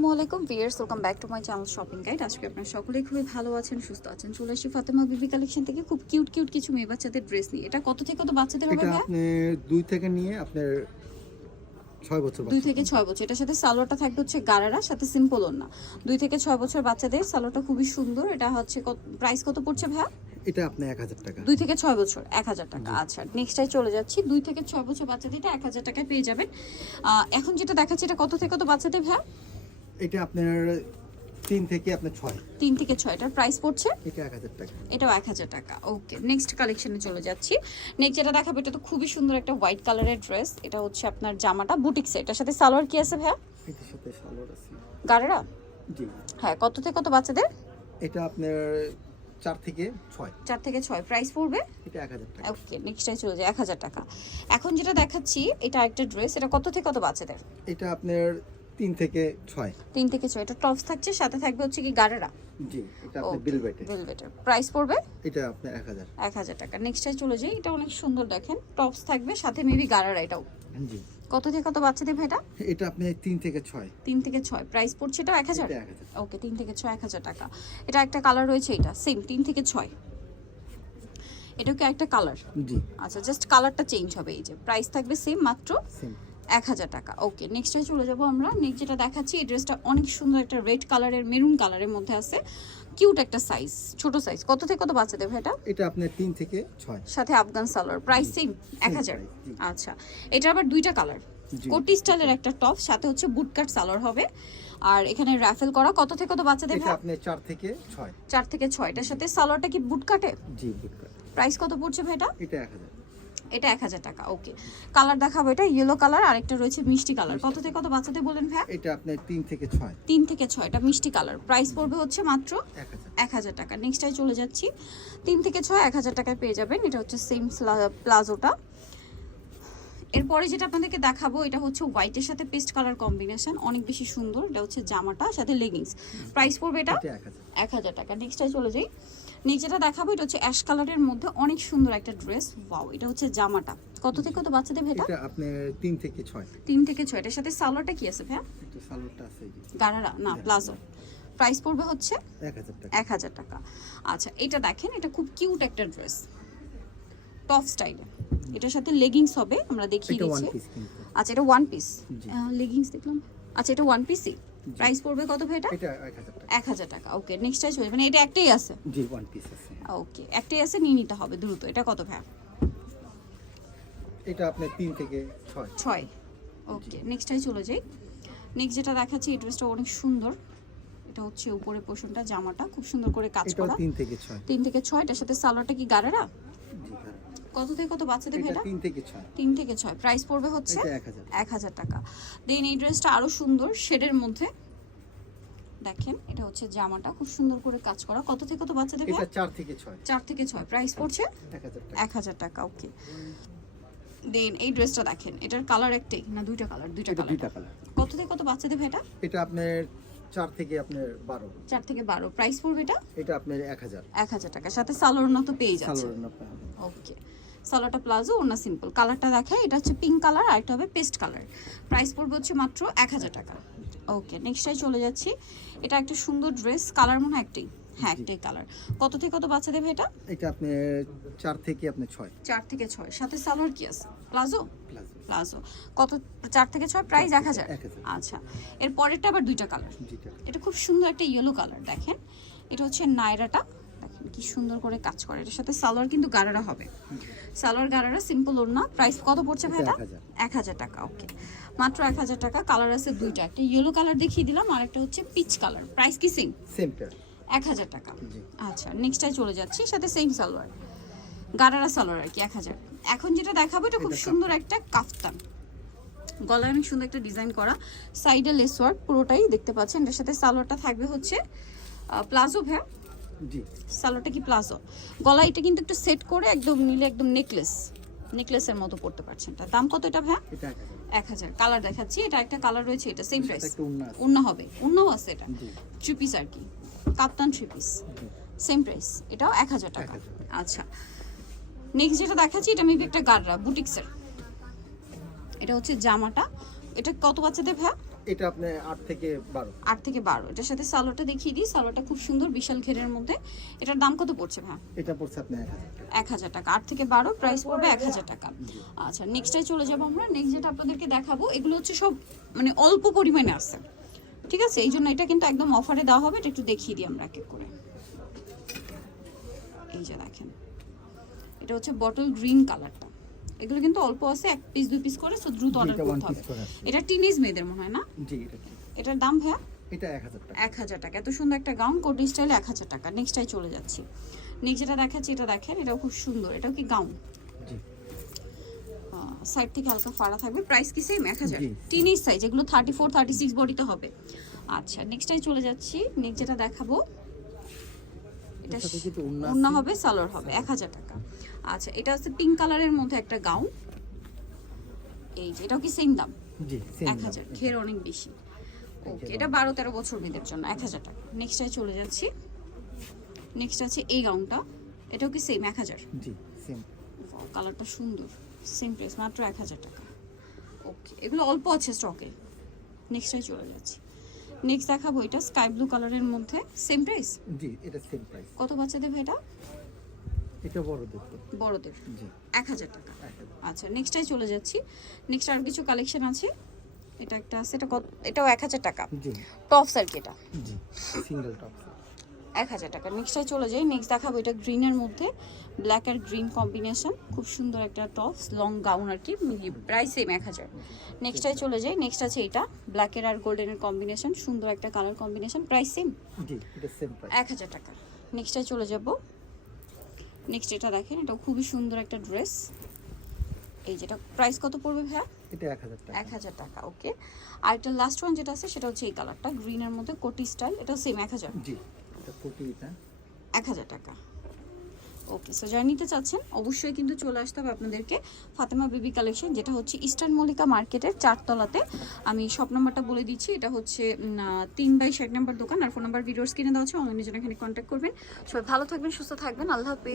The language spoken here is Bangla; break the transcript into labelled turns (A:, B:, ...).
A: আসসালামাইকুম viewers welcome back to my channel shopping guide. আজকে আপনারা সকলেই খুবই ভালো আছেন সুস্থ আছেন। চলে আসি ফাতেমা বিবি কালেকশন থেকে খুব কিউট কিউট কিছু মেয়ে বাচ্চাদের ড্রেস নিয়ে। এটা কত থেকে কত বাচ্চাদের হবে
B: এটা আপনি দুই থেকে নিয়ে আপনার ছয় বছর
A: দুই থেকে ছয় বছর। এটার সাথে সালোয়ারটা থাকবে হচ্ছে গারারা সাথে সিম্পল না দুই থেকে বছর বাচ্চাদের সালোয়ারটা খুবই সুন্দর। এটা হচ্ছে প্রাইস কত পড়ছে ভাইয়া?
B: এটা আপনি টাকা।
A: দুই থেকে ছয় বছর এক হাজার টাকা। আচ্ছা চলে যাচ্ছি। দুই থেকে বছর বাচ্চাদের এটা টাকায় পেয়ে যাবেন। এখন যেটা দেখাচ্ছি এটা কত থেকে কত বাচ্চাদের ভাইয়া?
B: এটা আপনার তিন থেকে আপনার ছয়।
A: তিন থেকে ছয়টার প্রাইস পড়ছে?
B: এটা এক হাজার টাকা।
A: এটাও এক হাজার টাকা। ওকে নেক্সট কালেকশনে চলে যাচ্ছি। নেক্সট যেটা দেখাবো এটা তো খুবই সুন্দর একটা হোয়াইট কালারের ড্রেস এটা হচ্ছে আপনার জামাটা বুটিক্স এটার সাথে সালোয়ার কি আছে ভাইয়া?
B: এটার সাথে সালোয়ার আছে।
A: গাড়েরা?
B: জি।
A: হ্যাঁ কত থেকে কত বাচ্চাদের?
B: এটা আপনার চার থেকে ছয়।
A: চার থেকে ছয়। প্রাইস পড়বে?
B: এটা এক হাজার টাকা।
A: ওকে নেক্সটটাই চলে যায় এক হাজার টাকা। এখন যেটা দেখাচ্ছি এটা একটা ড্রেস এটা কত থেকে কত বাচ্চাদের?
B: এটা আপনার তিন থেকে ছয়।
A: তিন থেকে ছয়। এটা টপস থাকছে সাথে থাকবে হচ্ছে কি গাড়েরা
B: জি এটা আপনার বিল বেটে
A: ভেলভেটের প্রাইস পড়বে?
B: এটা আপনার এক হাজার।
A: এক হাজার টাকা। নেক্সটটাই চলে যাই এটা অনেক সুন্দর দেখেন। টপস থাকবে সাথে মেবি গাড়ারা এটাও।
B: জি।
A: কত থেকে কত বাচ্চাদের ভাইটা
B: এটা? আপনি তিন থেকে ছয়।
A: তিন থেকে ছয়। প্রাইস পড়ছে এটা এক হাজার?
B: এটা এক হাজার।
A: ওকে তিন থেকে ছয় এক হাজার টাকা। এটা একটা কালার রয়েছে এটা সেম তিন থেকে ছয়। এটাও কি একটা কালার
B: জি।
A: আচ্ছা জাস্ট কালারটা চেঞ্জ হবে এই যে। প্রাইস থাকবে সেম মাত্র
B: সেম
A: এক হাজার টাকা। ওকে নেক্সটে চলে যাব আমরা। নেক্সট যেটা দেখাচ্ছি এই ড্রেসটা অনেক সুন্দর একটা রেড কালারের মেরুন কালারের মধ্যে আছে। কিউট একটা সাইজ ছোট সাইজ কত থেকে কত বাচ্চাদের ভাইটা
B: এটা? এটা আপনার তিন থেকে ছয়।
A: সাথে আফগান সালোয়ার। প্রাইস সেম এক হাজার।
B: price, জি।
A: আচ্ছা এটা আবার দুইটা কালার কোটি স্টাইলের একটা টপ সাথে হচ্ছে বুটকাট সালোয়ার হবে। আর এখানে র্যাফেল করা কত থেকে কত বাচ্চা
B: দেবে
A: ভাই?
B: আপনার চার থেকে ছয়।
A: চার থেকে ছয়টার সাথে সালোয়ারটা কি বুটকাটে
B: জি বুটকাট
A: প্রাইস কত পড়ছে ভাই এটা?
B: এটা এক হাজার।
A: এটা এক হাজার টাকা ওকে কালার দেখাবো এটা ইয়েলো কালার আর একটা রয়েছে মিষ্টি কালার কত থেকে কত বাচ্চাদের বলেন ভাই
B: এটা আপনার তিন থেকে ছয়।
A: তিন থেকে ছয়টা মিষ্টি কালার প্রাইস পড়বে হচ্ছে মাত্র
B: এক হাজার
A: টাকা। নেক্সট টাকা। নেক্সটাই চলে যাচ্ছি। তিন থেকে ছয় এক হাজার টাকায় পেয়ে যাবেন। এটা হচ্ছে সেম প্লাজোটা এরপরে যেটা আপনাদেরকে দেখাবো এটা হচ্ছে হোয়াইটের সাথে পেস্ট কালার কম্বিনেশন অনেক বেশি সুন্দর। এটা হচ্ছে জামাটা সাথে লেগিংস প্রাইস পড়বে এটা
B: এক হাজার।
A: টাকা। নেক্সটাই চলে যাই। নিচেটা দেখাবো এটা হচ্ছে অ্যাশ কালারের মধ্যে অনেক সুন্দর একটা ড্রেস ওয়াও এটা হচ্ছে জামাটা। কত থেকে কত বাচ্চাদের ভেটা
B: এটা আপনার তিন থেকে ছয়।
A: তিন থেকে ছয়। এটার সাথে সালোয়ারটা কি আছে ভাইয়া?
B: একটু সালোয়ারটা আছে
A: গারারা? না প্লাজো। প্রাইস পড়বে হচ্ছে
B: এক হাজার টাকা।
A: এক হাজার টাকা। আচ্ছা এটা দেখেন এটা খুব কিউট একটা ড্রেস টপ স্টাইলে এটার সাথে লেগিংস হবে আমরা দেখিয়ে দিচ্ছি। আচ্ছা এটা ওয়ান পিস লেগিংস দেখলাম। আচ্ছা এটা ওয়ান পিসই প্রাইস পড়বে কত ভাই এটা?
B: এক হাজার টাকা।
A: ওকে নেক্সটটাই চলবে মানে এটা একটাই আছে?
B: জি ওয়ান পিস আছে।
A: ওকে একটাই আছে নিয়ে নিতে হবে দ্রুত। এটা কত ভাই?
B: এটা আপনার তিন থেকে ছয়।
A: ছয়। ওকে নেক্সট নেক্সটটাই চলে যাই। নেক্সট যেটা দেখাচ্ছি এই ড্রেসটা অনেক সুন্দর। এটা হচ্ছে উপরে পোষণটা জামাটা। খুব সুন্দর করে কাজ করা।
B: তিন থেকে ছয়।
A: তিন থেকে ছয়। এটার সাথে সালোয়ারটা কি গাড়েরা। কত থেকে কত বাচ্চাদের
B: এটা
A: ভেটা
B: তিন থেকে ছয়।
A: তিন থেকে ছয়। প্রাইস পড়বে হচ্ছে
B: এটা এক হাজার
A: এক হাজার টাকা। দেন এই ড্রেসটা আরও সুন্দর শেডের মধ্যে। দেখেন এটা হচ্ছে জামাটা। খুব সুন্দর করে কাজ করা। কত থেকে কত বাচ্চাদের
B: এটা
A: ভাই?
B: চার থেকে ছয়।
A: চার থেকে ছয়। প্রাইস পড়ছে
B: এক হাজার টাকা।
A: ওকে দেন এই ড্রেসটা দেখেন এটার কালার একটাই না দুইটা কালার দুইটা কালার
B: দুইটা কালার
A: কত থেকে কত বাচ্চাদের ভেটা
B: এটা আপনার চার থেকে আপনার বারো।
A: চার থেকে বারো। প্রাইস পড়বে এটা?
B: এটা আপনার এক হাজার।
A: এক টাকা। সাথে সালোয়ার তো পেয়ে যাচ্ছে।
B: সালোয়ার
A: ওকে সালোয়ারটা প্লাজো ওনা সিম্পল। কালারটা দেখায় এটা হচ্ছে পিঙ্ক কালার আর একটা হবে পেস্ট কালার প্রাইস পড়বে হচ্ছে মাত্র এক হাজার টাকা। ওকে নেক্সটটাই চলে যাচ্ছি। এটা একটা সুন্দর ড্রেস কালার মনে হয় একটাই। হ্যাঁ একটাই কালার কত থেকে কত বাচ্চা দেবে এটা?
B: এটা আপনার চার থেকে আপনার ছয়।
A: চার থেকে ছয়। সাথে সালোয়ার কি আছে? প্লাজো?
B: প্লাজো।
A: প্লাজো। কত চার থেকে ছয়? প্রাইস এক হাজার। আচ্ছা। এর পরেরটা আবার দুইটা কালার এটা খুব সুন্দর একটা ইয়েলো কালার দেখেন। এটা হচ্ছে নায়রাটা। কি সুন্দর করে কাজ করে। এটার সাথে সালোয়ার কিন্তু গারারা হবে। সালোয়ার গারারা সিম্পল ওর না প্রাইস কত পড়ছে ভাই এটা
B: এক হাজার।
A: টাকা ওকে মাত্র এক হাজার টাকা কালার আছে দুইটা। একটা ইয়েলো কালার দেখিয়ে দিলাম আর একটা হচ্ছে পিচ কালার প্রাইস কি সেম
B: সেমটা
A: এক হাজার টাকা।
B: জি।
A: আচ্ছা নেক্সটটাই চলে যাচ্ছি সাথে সেম সালোয়ার। গারারা সালোয়ার আর কি এক হাজার। এখন যেটা দেখাবো এটা খুব সুন্দর একটা কাফতান। গলায় অনেক সুন্দর একটা ডিজাইন করা। সাইডে লেস ওয়ার্ক পুরোটাই দেখতে পাচ্ছেন। এর সাথে সালোয়ারটা থাকবে হচ্ছে প্লাজো ভ্যা
B: জি।
A: সালোয়ারটা কি প্লাজো? গলা এটা কিন্তু একটু সেট করে একদম নিলে একদম নেকলেস নেকলেসের মতো পড়তে পারছেন তার দাম কত এটা ভ্যা
B: এটা এক হাজার।
A: কালার দেখাচ্ছি। এটা একটা কালার রয়েছে এটা সেম প্রাইস
B: উন্না
A: অন্য হবে। অন্যও আছে এটা। থ্রি পিস আর কি। কাপ্তান থ্রি পিস সেম প্রাইস এটাও এক হাজার টাকা। আচ্ছা। নেক্সট যেটা দেখাচ্ছি এটা মেবি একটা গাররা বুটিক্সের। এটা হচ্ছে জামাটা। এটা কত বাচ্চাদের ভ্যা
B: এটা আপনি আট থেকে বারো।
A: আট থেকে বারো। এটার সাথে সালোয়ারটা দেখিয়ে দিই। সালোয়ারটা খুব সুন্দর বিশাল ঘেরের মধ্যে। এটার দাম কত পড়ছে ভাই
B: এটা পড়ছে আপনি এক হাজার টাকা।
A: এক হাজার টাকা। আট থেকে বারো প্রাইস পড়বে এক হাজার টাকা। আচ্ছা নেক্সটে চলে যাব আমরা। নেক্সট যেটা আপনাদেরকে দেখাবো এগুলো হচ্ছে সব মানে অল্প পরিমাণে আছে। ঠিক আছে? এই জন্য এটা কিন্তু একদম অফারে দেওয়া হবে। এটা একটু দেখিয়ে দিই আমরা এক এক করে। এই যে দেখেন। এটা হচ্ছে বটল গ্রিন কালারটা এগুলো কিন্তু অল্প আছে এক পিস দুই পিস করে সো দ্রুত অর্ডার করতে হবে। এটা টিনেজ মেয়েদের মনে হয় না?
B: জি এটা
A: এটার দাম ভাইয়া?
B: এটা এক হাজার টাকা।
A: এক হাজার টাকা। এত সুন্দর একটা গাউন কোটি স্টাইলে এক হাজার টাকা। নেক্সটটাই চলে যাচ্ছি। নেক্সট যেটা দেখাচ্ছি এটা দেখেন এটাও খুব সুন্দর। এটাও কি গাউন
B: জি।
A: সাইড থেকে হালকা ফাড়া থাকবে। প্রাইস কি সেম এক হাজার।
B: জি।
A: টিনেজ সাইজ এগুলো থার্টি ফোর থার্টি সিক্স বডিতে হবে। আচ্ছা নেক্সটটাই চলে যাচ্ছি। নেক্সট যেটা দেখাবো এটা
B: ওড়না
A: হবে সালোয়ার হবে এক হাজার টাকা। আচ্ছা এটা হচ্ছে পিঙ্ক কালারের মধ্যে একটা গাউন এই যে এটাও কি সেম দাম? এক হাজার ঘের অনেক বেশি। ওকে এটা বারো তেরো বছর মেয়েদের জন্য এক হাজার টাকা। নেক্সটটায় চলে যাচ্ছি। নেক্সট আছে এই গাউনটা এটাও কি সেম এক হাজার? কালারটা সুন্দর। সেম প্রাইস মাত্র এক হাজার টাকা। ওকে এগুলো অল্প আছে স্টকে নেক্সটটায় চলে যাচ্ছি। নেক্সট দেখাবো এটা স্কাই ব্লু কালারের মধ্যে। সেম প্রাইস
B: জি এটা সেম প্রাইস
A: কত বাচ্চাদের দেবে এটা?
B: এটা বড়
A: বড়দের।
B: জি।
A: এক হাজার টাকা।
B: এক হাজার।
A: আচ্ছা নেক্সটটায় চলে যাচ্ছি। নেক্সট আর কিছু কালেকশন আছে। এটা একটা আছে এটা কত এটাও এক হাজার টাকা।
B: জি।
A: টপস আর কি এটা।
B: জি সিঙ্গেল টপ
A: এক হাজার টাকা। নেক্সটটাই চলে যাই নেক্সট দেখাবো এটা গ্রিনের মধ্যে ব্ল্যাক আর গ্রিন কম্বিনেশন খুব সুন্দর একটা টপস লং গাউন আর কি প্রাইস সেম এক হাজার। নেক্সটটাই চলে যাই নেক্সট আছে এটা ব্ল্যাকের আর গোল্ডেনের কম্বিনেশন সুন্দর একটা কালার কম্বিনেশন প্রাইস সেম এক হাজার টাকা। নেক্সটটাই চলে যাব। নেক্সট এটা দেখেন এটা খুবই সুন্দর একটা ড্রেস এই যেটা প্রাইস কত পড়বে ভাইয়া?
B: এটা এক হাজার টাকা।
A: এক হাজার টাকা ওকে আর একটা লাস্ট ওয়ান যেটা আছে সেটা হচ্ছে এই কালারটা গ্রিনের মধ্যে কোটি স্টাইল এটা সেম এক হাজার।
B: জি।
A: এক হাজার টাকা। ওকে সো যারা নিতে চাচ্ছেন অবশ্যই কিন্তু চলে আসতে হবে আপনাদেরকে ফাতেমা বেবি কালেকশন যেটা হচ্ছে ইস্টার্ন মল্লিকা মার্কেটের চারতলাতে। আমি শপ নাম্বারটা বলে দিচ্ছি, এটা হচ্ছে তিন বাই ষাট নাম্বার দোকান, আর ফোন নাম্বার ভিডিওস কিনে দেওয়া হচ্ছে অনলাইনে জন্য এখানে কন্ট্যাক্ট করবেন। সবাই ভালো থাকবেন, সুস্থ থাকবেন, আল্লাহ হাফেজ।